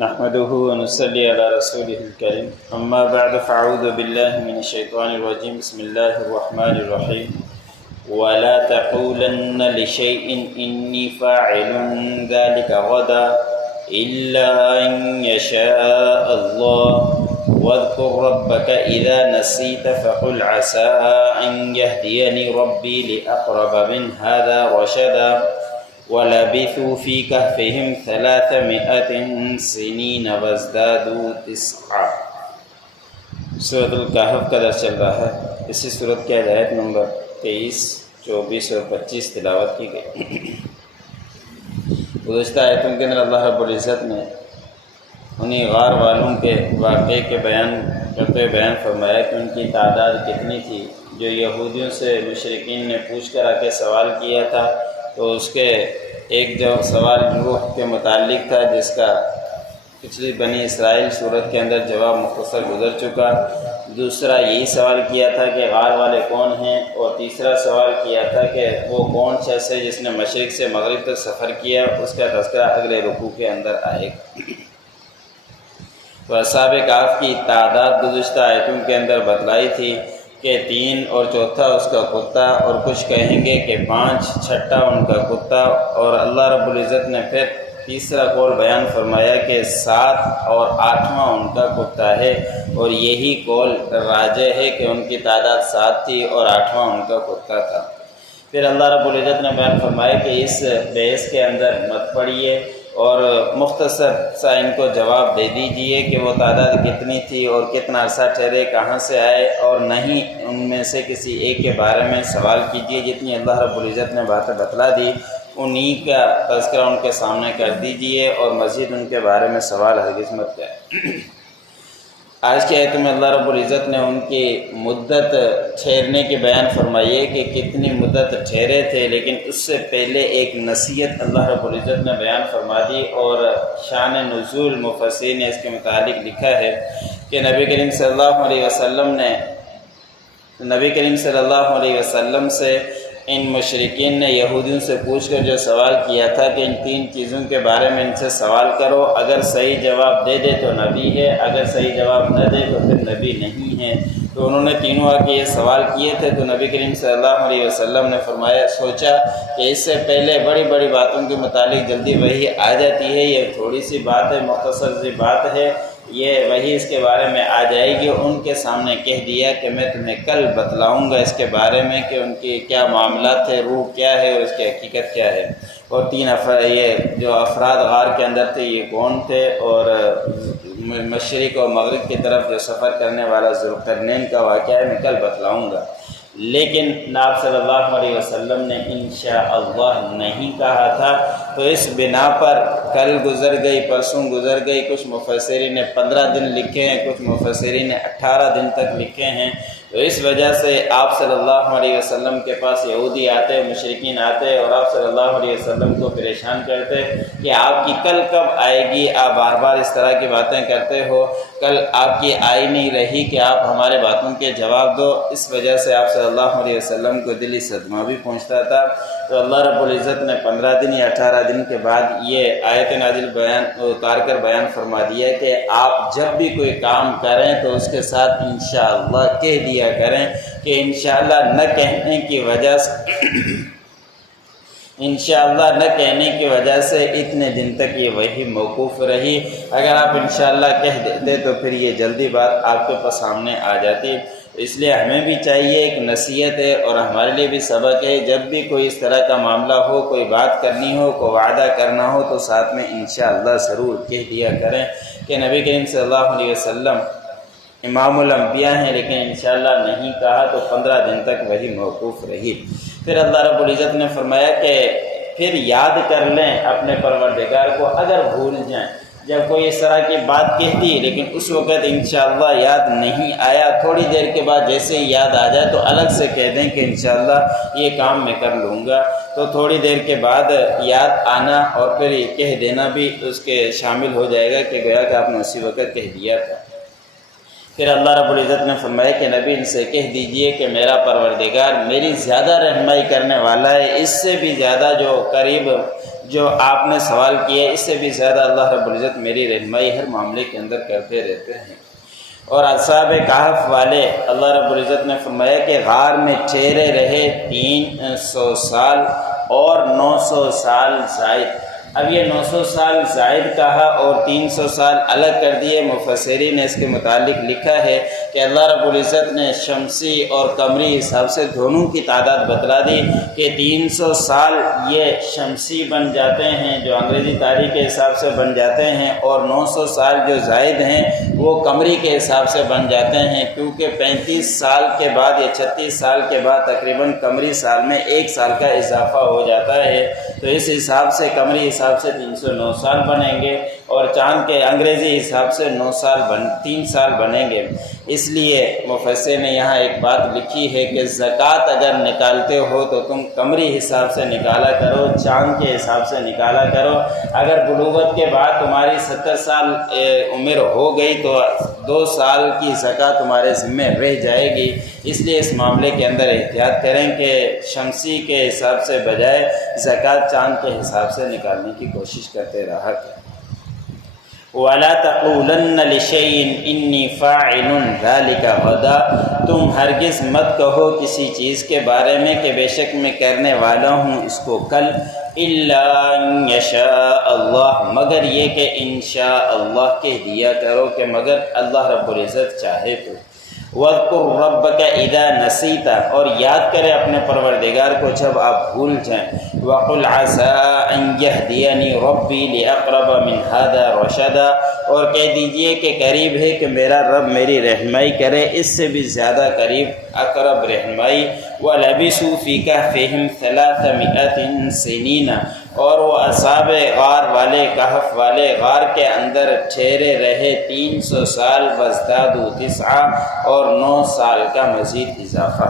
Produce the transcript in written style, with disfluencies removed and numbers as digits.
نحمده ونصلي على رسوله الكريم اما بعد فاعوذ بالله من الشيطان الرجيم بسم الله الرحمن الرحيم ولا تقولن لشيء إني فاعل ذلك غدا إلا أن يشاء الله واذكر ربك إذا نسيت فقل عسى أن يهديني ربي لأقرب من هذا رشدا وَلَبِثُوا فِي كَهْفِهِمْ 300 سِنِينَ وَازْدَادُوا تِسْعًا۔ سورۃ الکہف کا درس چل رہا ہے۔ اسی سورت کی آیت نمبر 23، 24 اور 25 تلاوت کی گئی۔ گزشتہ آیتوں کے اندر اللہ رب العزت نے انہی غار والوں کے واقعے کے بیان کرتے ہوئے بیان فرمایا کہ ان کی تعداد کتنی تھی۔ جو یہودیوں سے مشرکین نے پوچھ کر آ کے سوال کیا تھا، تو اس کے ایک جو سوال روح کے متعلق تھا، جس کا پچھلی بنی اسرائیل سورت کے اندر جواب مختصر گزر چکا۔ دوسرا یہی سوال کیا تھا کہ غار والے کون ہیں، اور تیسرا سوال کیا تھا کہ وہ کون شخص ہے جس نے مشرق سے مغرب تک سفر کیا، اس کا تذکرہ اگلے رکوع کے اندر آئے گا۔ تو اصحاب کہف کی تعداد گزشتہ آیتوں کے اندر بتلائی تھی کہ 3 اور چوتھا اس کا کتا، اور کچھ کہیں گے کہ 5 چھٹا ان کا کتا، اور اللہ رب العزت نے پھر تیسرا قول بیان فرمایا کہ 7 اور 8واں ان کا کتا ہے، اور یہی قول راجح ہے کہ ان کی تعداد 7 تھی اور 8واں ان کا کتا تھا۔ پھر اللہ رب العزت نے بیان فرمایا کہ اس بحث کے اندر مت پڑیے، اور مختصر سا ان کو جواب دے دیجئے کہ وہ تعداد کتنی تھی اور کتنا عرصہ ٹھہرے، کہاں سے آئے، اور نہیں ان میں سے کسی ایک کے بارے میں سوال کیجئے۔ جتنی اللہ رب العزت نے باتیں بتلا دی انہی کا تذکرہ ان کے سامنے کر دیجئے، اور مزید ان کے بارے میں سوال ہرگز مت کریں۔ آج کی آیت میں اللہ رب العزت نے ان کی مدت ٹھہرنے کی بیان فرمائی ہے کہ کتنی مدت ٹھہرے تھے، لیکن اس سے پہلے ایک نصیحت اللہ رب العزت نے بیان فرما دی، اور شان نزول مفسرین نے اس کے متعلق لکھا ہے کہ نبی کریم صلی اللہ علیہ وسلم سے ان مشرکین نے یہودیوں سے پوچھ کر جو سوال کیا تھا کہ ان 3 چیزوں کے بارے میں ان سے سوال کرو، اگر صحیح جواب دے دے تو نبی ہے، اگر صحیح جواب نہ دے تو پھر نبی نہیں ہے۔ تو انہوں نے تینوں آ کے یہ سوال کیے تھے، تو نبی کریم صلی اللہ علیہ وسلم نے فرمایا، سوچا کہ اس سے پہلے بڑی بڑی باتوں کے متعلق جلدی وحی آ جاتی ہے، یہ تھوڑی سی بات ہے، مختصر سی بات ہے، یہ وحی اس کے بارے میں آ جائے گی۔ ان کے سامنے کہہ دیا کہ میں تمہیں کل بتلاؤں گا اس کے بارے میں کہ ان کے کیا معاملات تھے، روح کیا ہے اور اس کی حقیقت کیا ہے، اور 3 یہ جو افراد غار کے اندر تھے یہ کون تھے، اور مشرق اور مغرب کی طرف جو سفر کرنے والا ذوالقرنین کا واقعہ ہے میں کل بتلاؤں گا۔ لیکن آپ صلی اللہ علیہ وسلم نے انشاءاللہ نہیں کہا تھا، تو اس بنا پر کل گزر گئی، پرسوں گزر گئی، کچھ مفسرین نے 15 دن لکھے ہیں، کچھ مفسرین نے 18 دن تک لکھے ہیں۔ تو اس وجہ سے آپ صلی اللہ علیہ وسلم کے پاس یہودی آتے، مشرکین آتے، اور آپ صلی اللہ علیہ وسلم کو پریشان کرتے کہ آپ کی کل کب آئے گی، آپ بار بار اس طرح کی باتیں کرتے ہو، کل آپ کی آئی نہیں رہی کہ آپ ہمارے باتوں کے جواب دو۔ اس وجہ سے آپ صلی اللہ علیہ وسلم کو دلی صدمہ بھی پہنچتا تھا۔ تو اللہ رب العزت نے 15 دن یا 18 دن کے بعد یہ آیت نازل اتار کر بیان فرما دیا کہ آپ جب بھی کوئی کام کریں تو اس کے ساتھ انشاءاللہ کہہ دیا کریں، کہ انشاءاللہ نہ کہنے کی وجہ سے اتنے دن تک یہ وحی موقوف رہی۔ اگر آپ انشاءاللہ کہہ دیتے تو پھر یہ جلدی بات آپ کے پاس سامنے آ جاتی۔ اس لیے ہمیں بھی چاہیے، ایک نصیحت ہے اور ہمارے لیے بھی سبق ہے، جب بھی کوئی اس طرح کا معاملہ ہو، کوئی بات کرنی ہو، کوئی وعدہ کرنا ہو، تو ساتھ میں انشاءاللہ ضرور کہہ دیا کریں کہ نبی کریم صلی اللہ علیہ وسلم امام الانبیاء ہیں، لیکن انشاءاللہ نہیں کہا تو 15 دن تک وہی موقوف رہی۔ پھر اللہ رب العزت نے فرمایا کہ پھر یاد کر لیں اپنے پروردگار کو اگر بھول جائیں۔ جب کوئی اس طرح کی بات کہتی ہے لیکن اس وقت انشاءاللہ یاد نہیں آیا، تھوڑی دیر کے بعد جیسے ہی یاد آ جائے تو الگ سے کہہ دیں کہ انشاءاللہ یہ کام میں کر لوں گا۔ تو تھوڑی دیر کے بعد یاد آنا اور پھر یہ کہہ دینا بھی اس کے شامل ہو جائے گا کہ گویا کہ آپ نے اسی وقت کہہ دیا تھا۔ پھر اللہ رب العزت نے فرمایا کہ نبی ان سے کہہ دیجئے کہ میرا پروردگار میری زیادہ رحمائی کرنے والا ہے، اس سے بھی زیادہ جو قریب جو آپ نے سوال کیا ہے، اس سے بھی زیادہ اللہ رب العزت میری رحمائی ہر معاملے کے اندر کرتے رہتے ہیں۔ اور اصحاب کہف والے اللہ رب العزت نے فرمایا کہ غار میں ٹھہرے رہے 300 سال اور 900 سال زائد۔ اب یہ 900 سال زائد کہا اور 300 سال الگ کر دیے۔ مفسرین نے اس کے متعلق لکھا ہے کہ اللہ رب العزت نے شمسی اور قمری حساب سے دونوں کی تعداد بتلا دی کہ 300 سال یہ شمسی بن جاتے ہیں جو انگریزی تاریخ کے حساب سے بن جاتے ہیں، اور 900 سال جو زائد ہیں وہ قمری کے حساب سے بن جاتے ہیں، کیونکہ 35 سال کے بعد یا 36 سال کے بعد تقریباً قمری سال میں 1 سال کا اضافہ ہو جاتا ہے، تو اس حساب سے قمری حساب سے 309 سال بنیں گے اور چاند کے انگریزی حساب سے 3 سال بنیں گے۔ اس لیے مفسر نے یہاں ایک بات لکھی ہے کہ زکوٰۃ اگر نکالتے ہو تو تم قمری حساب سے نکالا کرو، چاند کے حساب سے نکالا کرو۔ اگر بلوغت کے بعد تمہاری 70 سال عمر ہو گئی تو 2 سال کی زکوٰۃ تمہارے ذمہ رہ جائے گی۔ اس لیے اس معاملے کے اندر احتیاط کریں کہ شمسی کے حساب سے بجائے زکوٰۃ چاند کے حساب سے نکالنے کی کوشش کرتے رہا کریں۔ وَلَا تَقُولَنَّ لِشَيْءٍ إِنِّي فَاعِلٌ ذَلِكَ غَدًا، تم ہرگز مت کہو کسی چیز کے بارے میں کہ بے شک میں کرنے والا ہوں اس کو کل، إِلَّا أَن يَشَاءَ اللَّهُ، مگر یہ کہ انشاء اللہ کہہ دیا کرو کہ مگر اللہ رب العزت چاہے تو۔ وَاذْكُرْ رَبَّكَ إِذَا نَسِيتَ، اور یاد کرے اپنے پروردگار کو جب آپ بھول جائیں۔ وَقُلْ عَسَىٰ أَن يَهْدِيَنِي رَبِّي لِأَقْرَبَ مِنْ هَٰذَا رَشَدًا، اور کہہ دیجئے کہ قریب ہے کہ میرا رب میری رہنمائی کرے اس سے بھی زیادہ قریب اقرب رہنمائی۔ وَلَبِثُوا فِي كَهْفِهِمْ 300 سِنِينَ، اور وہ اصحاب غار والے کہف والے غار کے اندر ٹھہرے رہے 300 سال، وازدادوا 9 اور 9 سال کا مزید اضافہ۔